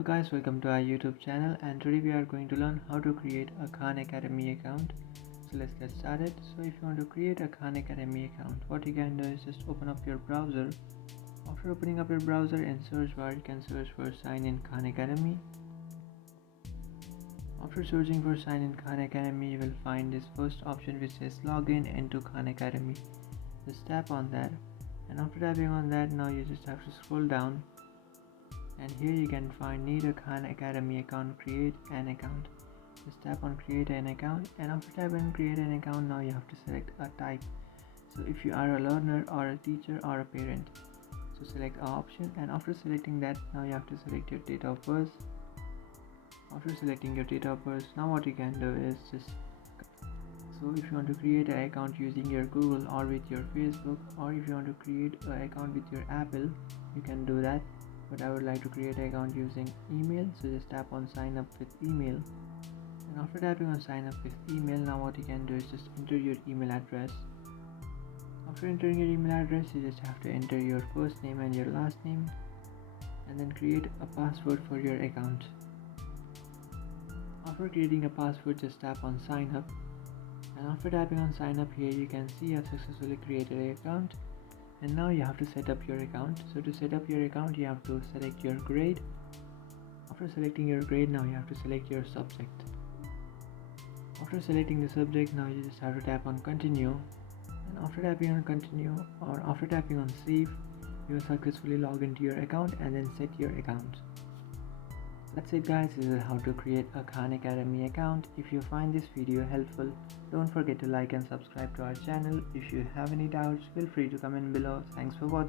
Hello guys, welcome to our YouTube channel, and today we are going to learn how to create a Khan Academy account. So let's get started. So if you want to create a Khan Academy account, what you can do is just open up your browser. After opening up your browser, in search bar you can search for Sign in Khan Academy. After searching for Sign in Khan Academy, you will find this first option which says Login into Khan Academy. Just tap on that, and after tapping on that, now you just have to scroll down, and here you can find Need a Khan Academy account, create an account. Just tap on create an account, and after tapping on create an account, now you have to select a type. So if you are a learner or a teacher or a parent, so select a option, and after selecting that, now you have to select your date of birth. After selecting your date of birth, now what you can do is just, so if you want to create an account using your Google or with your Facebook, or if you want to create an account with your Apple, you can do that. But I would like to create an account using email, so just tap on sign up with email, and after tapping on sign up with email, now what you can do is just enter your email address. After entering your email address, you just have to enter your first name and your last name, and then create a password for your account. After creating a password, just tap on sign up, and after tapping on sign up, here you can see I've successfully created an account. And now you have to set up your account. So to set up your account, you have to select your grade. After selecting your grade, now you have to select your subject. After selecting the subject, now you just have to tap on continue, and after tapping on continue or after tapping on save, you will successfully log into your account and then set your account. That's it guys, this is how to create a Khan Academy account. If you find this video helpful, don't forget to like and subscribe to our channel. If you have any doubts, feel free to comment below. Thanks for watching.